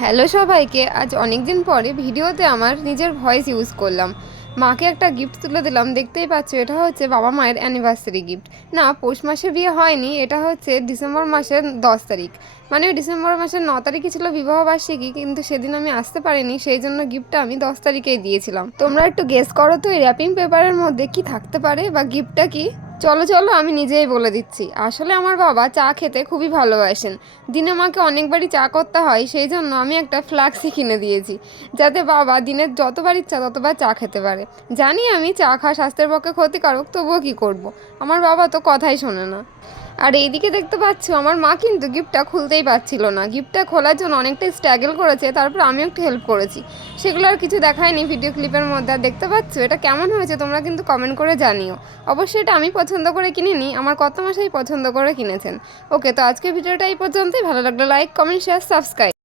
Hello সবাইকে। আজ অনেক দিন পরে ভিডিওতে আমার নিজের ভয়েস ইউজ করলাম। মাকে একটা গিফট তুলে দিলাম। দেখতেই পাচ্ছ, এটা হচ্ছে বাবা মায়ের অ্যানিভার্সারি গিফট। না, পৌষ মাসে বিয়ে হয়নি, এটা হচ্ছে ডিসেম্বর মাসের 10 তারিখ। মানে ডিসেম্বর মাসের 9 তারিখে ছিল বিবাহবার্ষিকী, কিন্তু সেদিন আমি আসতে পারিনি, সেই জন্য গিফটটা আমি 10 তারিখেই দিয়েছিলাম। তোমরা একটু গেস করো তো এই র্যাপিং পেপারের মধ্যে কি থাকতে পারে বা গিফটটা কি। চলো চলো, আমি নিজেই বলে দিচ্ছি। আসলে আমার বাবা চা খেতে খুবই ভালোবাসেন। দিনে মাকে অনেকবারই চা করতে হয়, সেই জন্য আমি একটা ফ্লাক্সি কিনে দিয়েছি, যাতে বাবা দিনের যতবার ইচ্ছা ততবার চা খেতে পারে। জানি আমি চা খাওয়া স্বাস্থ্যের পক্ষে ক্ষতিকারক, তবুও কি করব, আমার বাবা তো কথাই শোনে না। আর এইদিকে দেখতে পাচ্ছ, আমার মা কিন্তু গিফটটা খুলতেই পারছিল না। গিফটটা খোলার জন্য অনেকটাই স্ট্রাগল করেছে, তারপর আমিও একটু হেল্প করেছি। সেগুলো আর কিছু দেখায়নি ভিডিও ক্লিপের মধ্যে। আর দেখতে পাচ্ছ এটা কেমন হয়েছে তোমরা কিন্তু কমেন্ট করে জানিও। অবশ্যই এটা আমি পছন্দ করে কিনিনি, আমার কত মাসাই পছন্দ করে কিনেছেন। ওকে, তো আজকে ভিডিওটা এই পর্যন্তই। ভালো লাগলে লাইক, কমেন্ট, শেয়ার, সাবস্ক্রাইব।